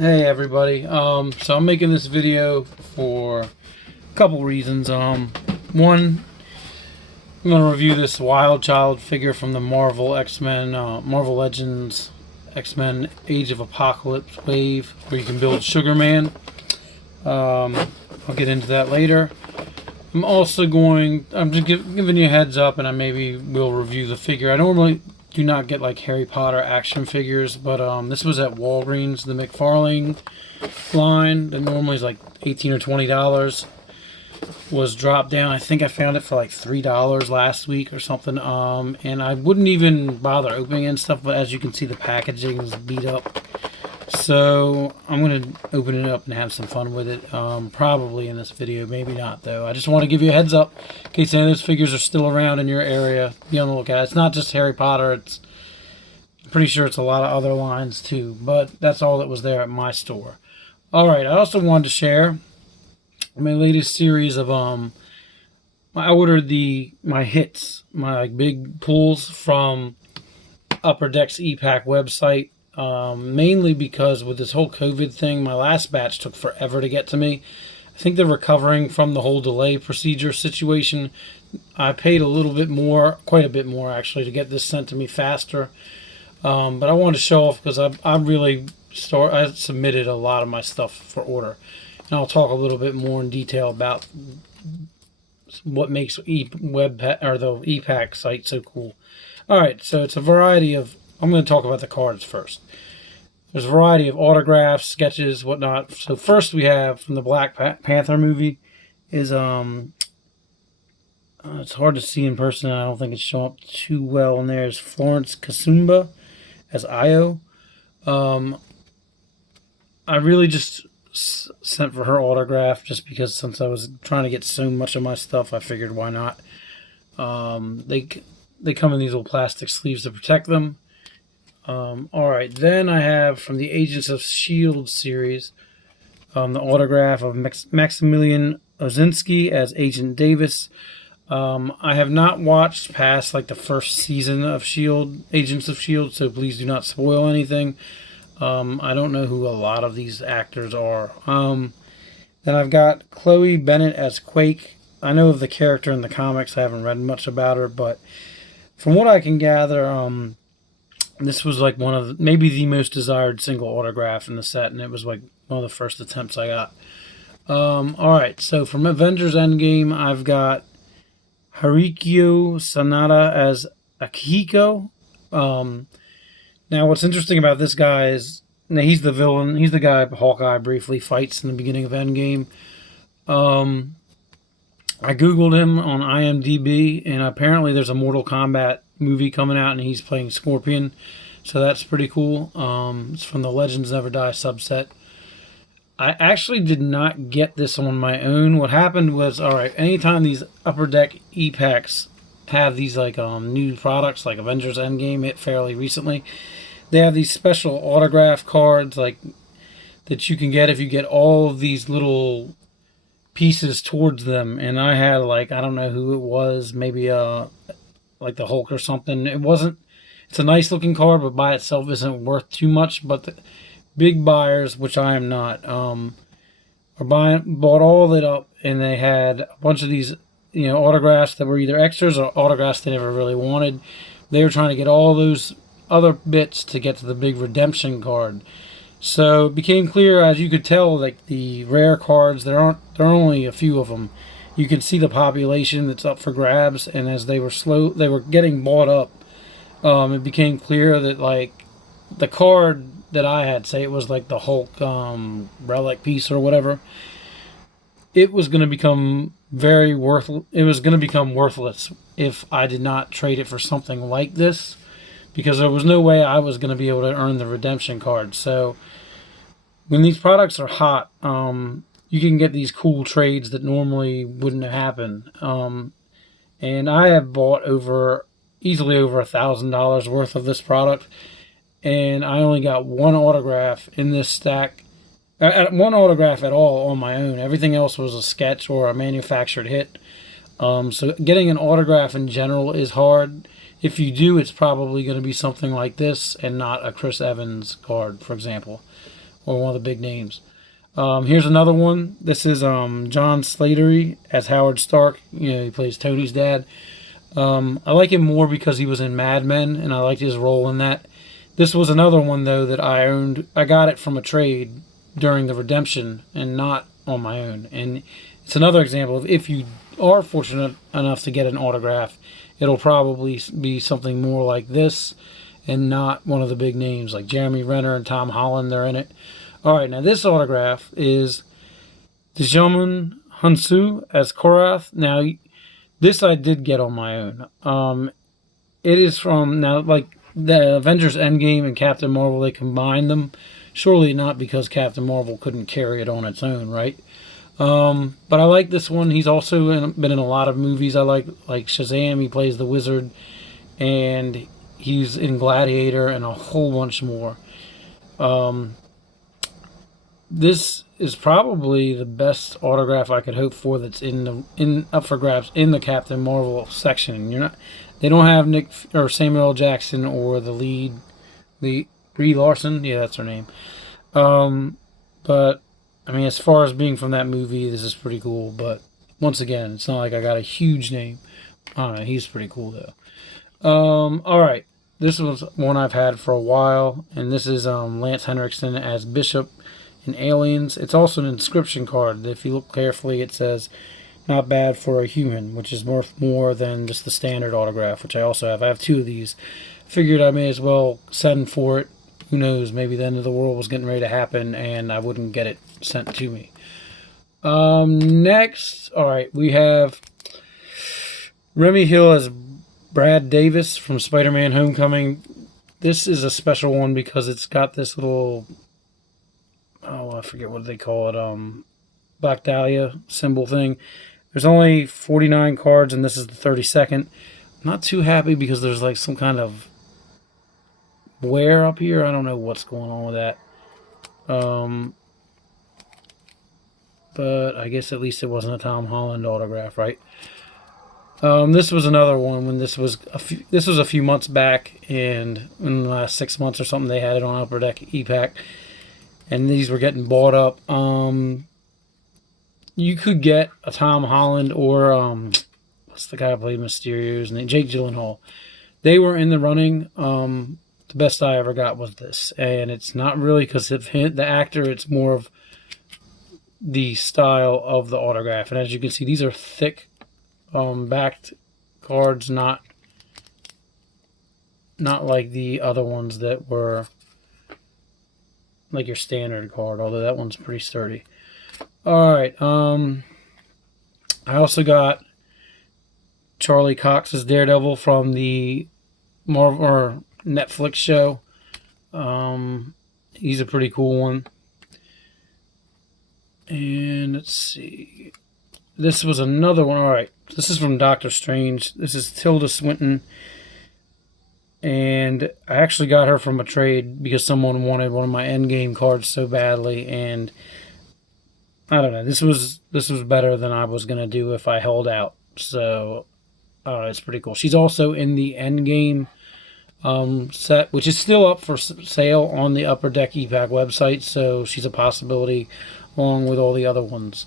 Hey everybody. So I'm making this video for a couple reasons. One, I'm gonna review this Wild Child figure from the Marvel X-Men, Marvel Legends X-Men Age of Apocalypse wave, where you can build Sugar Man. I'll get into that later. I'm just giving you a heads up, and I maybe will review the figure. I normally do not get like Harry Potter action figures, but this was at Walgreens, the McFarlane line that normally is like $18 or $20 was dropped down. I think I found it for like $3 last week or something. And I wouldn't even bother opening it and stuff, but as you can see, the packaging is beat up. So I'm gonna open it up and have some fun with it. Probably in this video, maybe not though. I just want to give you a heads up in case any of those figures are still around in your area. Be on the lookout. It's not just Harry Potter. It's pretty sure it's a lot of other lines too. But that's all that was there at my store. All right. I also wanted to share my latest series of I ordered my hits, my big pulls from Upper Deck's Epack website. Mainly because with this whole COVID thing, my last batch took forever to get to me. I think they're recovering from the whole delay procedure situation. I paid a little bit more, quite a bit more actually, to get this sent to me faster. But I wanted to show off because I submitted a lot of my stuff for order, and I'll talk a little bit more in detail about what makes the Epack site so cool. All right, so it's a variety of. I'm going to talk about the cards first. There's a variety of autographs, sketches, whatnot. So first we have from the Black Panther movie is it's hard to see in person. I don't think it's showing up too well. And there's Florence Kasumba as Io. I really just sent for her autograph just because since I was trying to get so much of my stuff, I figured why not. They come in these little plastic sleeves to protect them. Alright, then I have from the Agents of S.H.I.E.L.D. series the autograph of Maximilian Ozinski as Agent Davis. I have not watched past like the first season of S.H.I.E.L.D., Agents of S.H.I.E.L.D., so please do not spoil anything. I don't know who a lot of these actors are. Then I've got Chloe Bennett as Quake. I know of the character in the comics. I haven't read much about her, but from what I can gather, this was like maybe the most desired single autograph in the set, and it was like one of the first attempts I got. Alright, so from Avengers Endgame, I've got Haruki Sanada as Akihiko. Now, what's interesting about this guy is he's the villain. He's the guy Hawkeye briefly fights in the beginning of Endgame. I googled him on IMDb, and apparently there's a Mortal Kombat movie coming out, and he's playing Scorpion, so that's pretty cool. It's from the Legends Never Die subset. I actually did not get this on my own. What happened was, alright, anytime these Upper Deck Epacks have these like new products, like Avengers Endgame hit fairly recently, they have these special autograph cards like that you can get if you get all of these little pieces towards them, and I had like, I don't know who it was, maybe like the Hulk or something. It's a nice looking card, but by itself isn't worth too much. But the big buyers, which I am not, bought all of it up, and they had a bunch of these, autographs that were either extras or autographs they never really wanted. They were trying to get all those other bits to get to the big redemption card. So it became clear, as you could tell, like the rare cards, there are only a few of them. You can see the population that's up for grabs, and as they were getting bought up. It became clear that like the card that I had, say it was like the Hulk relic piece or whatever, it was going to become It was going to become worthless if I did not trade it for something like this, because there was no way I was going to be able to earn the redemption card. So when these products are hot, you can get these cool trades that normally wouldn't happen. And I have bought easily over $1,000 worth of this product, and I only got one autograph in this stack. One autograph at all on my own. Everything else was a sketch or a manufactured hit. So getting an autograph in general is hard. If you do, it's probably going to be something like this and not a Chris Evans card, for example. or one of the big names. Here's another one. This is John Slattery as Howard Stark. You know, he plays Tony's dad. I like him more because he was in Mad Men, and I liked his role in that. This was another one, though, that I owned. I got it from a trade during the redemption and not on my own. And it's another example of if you are fortunate enough to get an autograph, it'll probably be something more like this and not one of the big names like Jeremy Renner and Tom Holland. They're in it. All right, now this autograph is Djimon Hounsou as Korath. Now, this I did get on my own. It is from, now, like the Avengers Endgame and Captain Marvel, they combined them. Surely not because Captain Marvel couldn't carry it on its own, right? But I like this one. He's also been in a lot of movies. I like Shazam. He plays the Wizard, and he's in Gladiator and a whole bunch more. This is probably the best autograph I could hope for that's up for grabs in the Captain Marvel section. They don't have Nick or Samuel L. Jackson or the lead, Brie Larson. Yeah, that's her name. But I mean, as far as being from that movie, this is pretty cool. But once again, it's not like I got a huge name. I don't know. He's pretty cool though. All right, this was one I've had for a while, and this is Lance Henriksen as Bishop in Aliens. It's also an inscription card. If you look carefully, it says "Not bad for a human," which is worth more than just the standard autograph, which I also have. I have 2 of these. Figured I may as well send for it. Who knows? Maybe the end of the world was getting ready to happen, and I wouldn't get it sent to me. Next, all right, we have Remy Hill as Brad Davis from Spider-Man: Homecoming. This is a special one because it's got this little, I forget what they call it, Black Dahlia symbol thing. There's only 49 cards, and this is the 32nd. I'm not too happy because there's like some kind of wear up here. I don't know what's going on with that. But I guess at least it wasn't a Tom Holland autograph, right? This was another one when this was a few months back, and in the last 6 months or something, they had it on Upper Deck Epack, and these were getting bought up. You could get a Tom Holland or what's the guy who played Mysterio's name? Jake Gyllenhaal. They were in the running. The best I ever got was this, and it's not really because of the actor. It's more of the style of the autograph. And as you can see, these are thick backed cards, not like the other ones that were like your standard card, although that one's pretty sturdy. All right, I also got Charlie Cox's Daredevil from the Marvel or Netflix show. He's a pretty cool one. And let's see. This was another one. All right. This is from Doctor Strange. This is Tilda Swinton. And I actually got her from a trade because someone wanted one of my Endgame cards so badly. And I don't know. This was better than I was going to do if I held out. So it's pretty cool. She's also in the Endgame set, which is still up for sale on the Upper Deck Epack website. So she's a possibility along with all the other ones.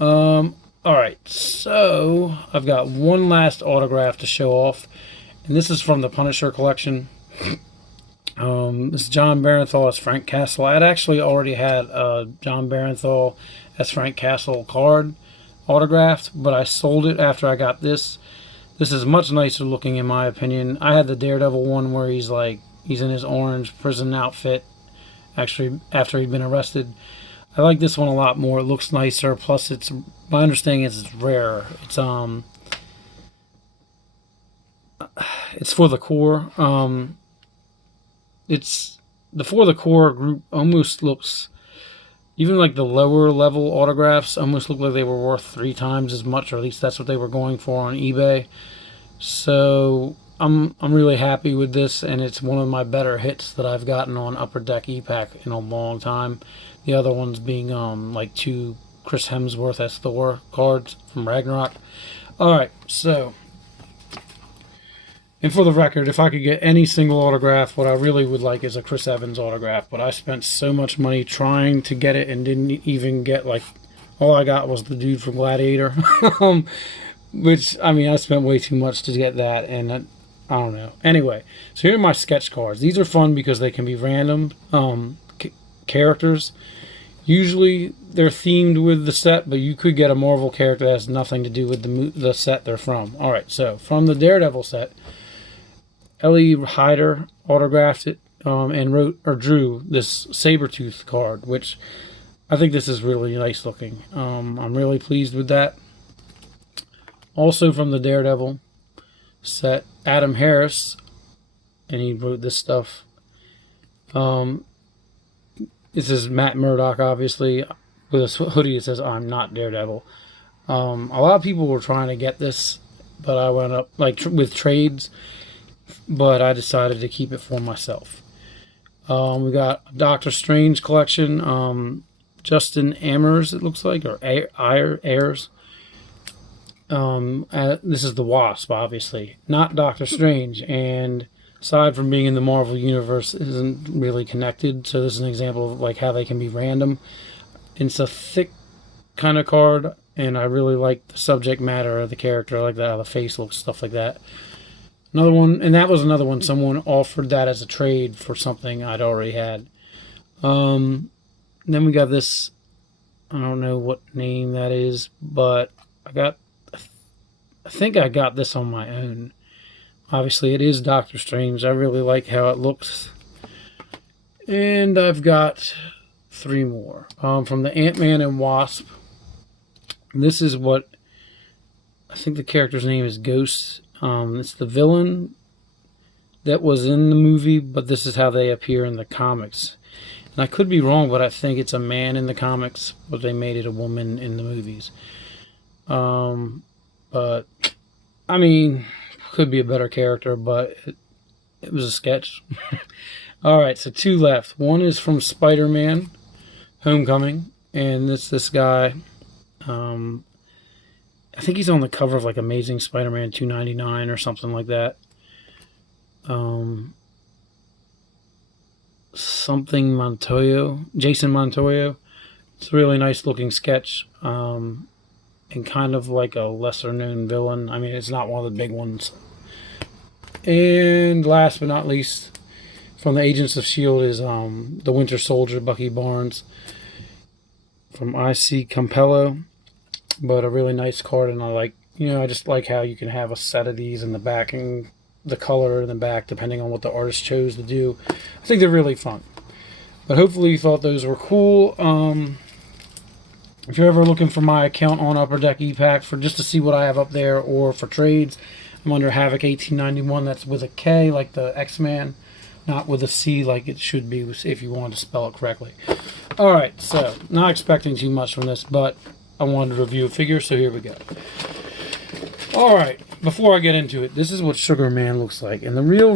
Alright, so I've got one last autograph to show off, and this is from the Punisher collection. This is John Barenthal as Frank Castle. I had actually already had a John Barenthal as Frank Castle card autographed, but I sold it after I got this. This is much nicer looking in my opinion. I had the Daredevil one where he's in his orange prison outfit, actually after he'd been arrested. I like this one a lot more. It looks nicer. Plus, my understanding is it's rarer. It's for the core. It's the For the Core group almost looks, even like the lower level autographs almost look like they were worth 3 times as much, or at least that's what they were going for on eBay. So I'm really happy with this, and it's one of my better hits that I've gotten on Upper Deck Epack in a long time. The other ones being like 2 Chris Hemsworth as Thor cards from Ragnarok. Alright, so And for the record, if I could get any single autograph, what I really would like is a Chris Evans autograph. But I spent so much money trying to get it and didn't even get, like, all I got was the dude from Gladiator. Which, I mean, I spent way too much to get that, and I don't know. Anyway, so here are my sketch cards. These are fun because they can be random characters. Usually they're themed with the set, but you could get a Marvel character that has nothing to do with the set they're from. All right, so from the Daredevil set, Ellie Hyder autographed it and wrote or drew this Sabretooth card, which I think this is really nice looking. I'm really pleased with that. Also from the Daredevil set, Adam Harris, and he wrote this stuff. This is Matt Murdock, obviously, with a hoodie that says, "I'm not Daredevil." A lot of people were trying to get this, but I went up, like, with trades, but I decided to keep it for myself. We got a Doctor Strange collection, Justin Amers, it looks like, or Ayers. This is the Wasp, obviously, not Doctor Strange, and aside from being in the Marvel Universe, it isn't really connected, so this is an example of, like, how they can be random. It's a thick kind of card, and I really like the subject matter of the character. I like how the face looks, stuff like that. Another one, and that was another one, someone offered that as a trade for something I'd already had. Then we got this, I don't know what name that is, but I think I got this on my own. Obviously, it is Doctor Strange. I really like how it looks. And I've got 3 more. From the Antman and Wasp. This is what, I think the character's name is Ghost. It's the villain that was in the movie, but this is how they appear in the comics. And I could be wrong, but I think it's a man in the comics, but they made it a woman in the movies. But, I mean, could be a better character, but it was a sketch. Alright, so 2 left. One is from Spider-Man Homecoming, and it's this guy. I think he's on the cover of, like, Amazing Spider-Man 299 or something like that. Jason Montoya. It's a really nice looking sketch. And kind of like a lesser known villain. I mean, it's not one of the big ones. And last but not least, from the Agents of S.H.I.E.L.D. is the Winter Soldier, Bucky Barnes, from I.C. Campello. But a really nice card, and I just like how you can have a set of these in the back and the color in the back, depending on what the artist chose to do. I think they're really fun. But hopefully you thought those were cool. If you're ever looking for my account on Upper Deck Epack for just to see what I have up there, or for trades, I'm under Havoc 1891. That's with a K, like the X-Man, not with a C like it should be if you wanted to spell it correctly. Alright, so not expecting too much from this, but I wanted to review a figure, so here we go. Alright, before I get into it, this is what Sugar Man looks like. And the real